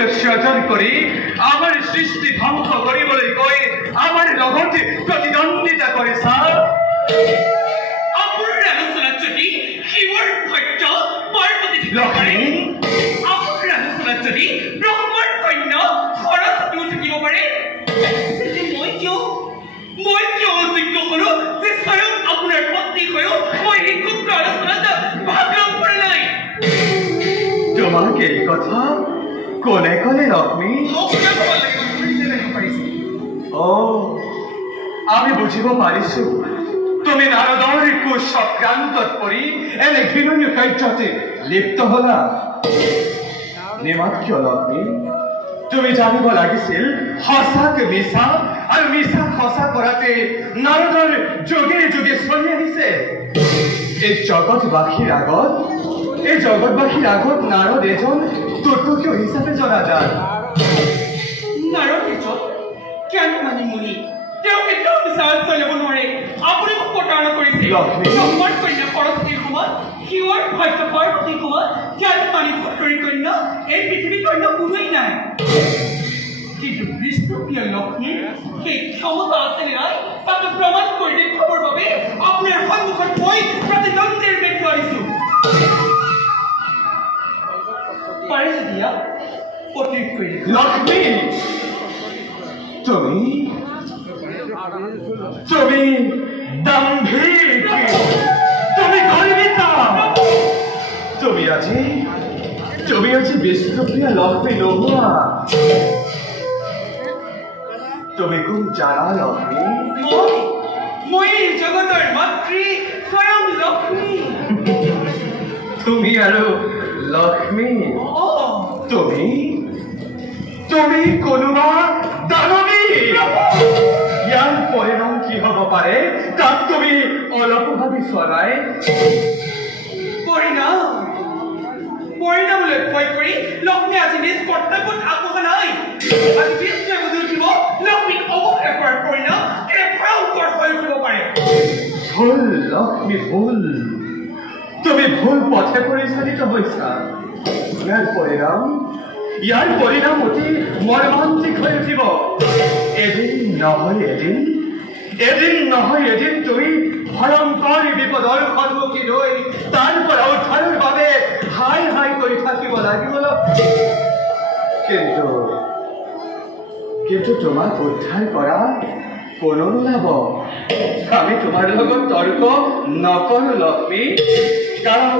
ষড়যন্ত্ৰ কৰি আমাৰ সৃষ্টি ধ্বংস কৰিবলৈ গৈ আমাৰ লগতে প্ৰতিদ্বন্দ্বিতা কৰে ছাৰ। আপোনাৰ আলোচনাত যদি শিৱৰ সত্য পাৰ্বতী লক্ষ্মী, আপোনাৰ আলোচনাত যদি ব্ৰহ্মৰ কন্যা সৰস্বতীও থাকিব পাৰে, মই কিয় অযোগ্য হলো যে স্বয়ং আপোনাৰ পত্নী হৈও মই এই গুপ্ত আলোচনাত ভাগ ল'ব পৰা নাই? তোমাক এই কথা কোনে ক'লে লক্ষ্মী? আমি বুজিব পাৰিছো তুমি নাৰদৰ কুচক্ৰান্তত পৰি এনে ঘৃণনীয় কাৰ্যতে লিপ্ত হলা। নিমাত কিয় লক্ষ্মী? তুমি জানিব লাগিছিল সঁচাক মিছা আৰু মিছা সঁচা কৰাতে নাৰদৰ যোগে যোগে চলি আহিছে। এই জগতবাসীৰ আগত নাৰদ এজন তুৰ্কীয় হিচাপে জনা যায়। নাৰদ এজন জ্ঞানী মুনি, তেওঁ কেতিয়াও মিছা আশ্ৰয় ল'ব নোৱাৰে। আপুনি মোক প্ৰতাৰণা কৰিছে। ব্ৰহ্মৰ কন্যা সৰস্বতীৰ সমান, শিৱৰ সত্য পাৰ্বতীৰ সমান জ্ঞানী মানি পুত্ৰীৰ কন্যা এই পৃথিৱীৰ কন্যা কোনোৱেই নাই। কিন্তু বিষ্ণুপ্ৰিয় লক্ষ্মীৰ সেই ক্ষমতা আছে নে নাই তাকে প্ৰমাণ কৰি দেখুৱাবৰ বাবে আপোনাৰ সন্মুখত মই প্ৰতিদ্বন্দ্বীৰ বেট ধৰিছো। পাৰে যদি পত্নীক কৰি লক্ষ্মী, তুমি দাম্ভিক, তুমি গৰ্বিতা, তুমি আজি বিষ্ণুপ্ৰিয়া লক্ষ্মী নোহোৱা। তুমি কোন জানা লক্ষ্মী? মই জগতৰ মাতৃ স্বয়ং লক্ষ্মী। তুমি আৰু লক্ষ্মী, তুমি কোনোবা দানৱী। ইয়াৰ পৰিণাম কি হ'ব পাৰে তাক তুমি অলপো ভাবি চোৱা নাই? পৰিণামলৈ ভয় কৰি লক্ষ্মী আজি নিজ কৰ্তব্যত আগবঢ়া নাই। আজি বিষ্ণুৱে বুজি উঠিব লক্ষ্মীক অৱহেলা কৰাৰ পৰিণাম ভয়ংকৰ হৈ উঠিব পাৰে। ভুল লক্ষ্মী, ভুল। তুমি ভুল পথে পৰিচালিত হৈছা। ইয়াৰ পৰিণাম অতি মৰ্মান্তিক হৈ উঠিব। এদিন নহয় এদিন তুমি ভয়ংকৰ বিপদৰ সন্মুখীন হৈ তাৰ পৰা উদ্ধাৰৰ বাবে হাই হাই কৰি থাকিব লাগিব। কিন্তু তোমাক উদ্ধাৰ কৰা কোনো নোলাব। আমি তোমাৰ লগত তৰ্ক নকৰো লক্ষ্মী, কাৰণ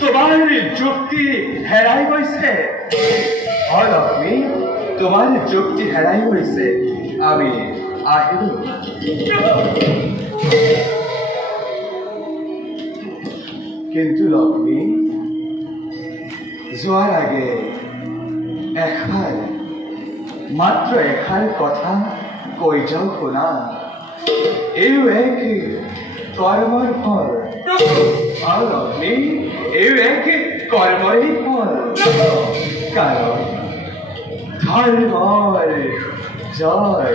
তোমাৰ যুক্তি হেৰাই গৈছে। হয় লক্ষ্মী, তোমাৰ যুক্তি হেৰাই গৈছে। আমি আহিলো। কিন্তু লক্ষ্মী, যোৱাৰ আগে মাত্ৰ এষাৰ কথা কৈ যাওঁ শুনা। এইও এক কৰ্মৰ ফল। লক্ষ্মী, এইও এক কৰ্মৰেই ফল। কাৰণ ধৰ্মৰ জয়,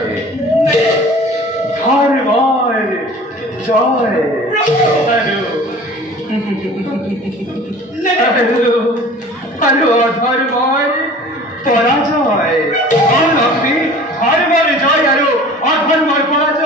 ধৰ্মৰ জয় আৰু অধৰ্মৰ পৰাজয়। লক্ষ্মী, ধৰ্মৰ জয় আৰু অধৰ্মৰ পৰাজয়।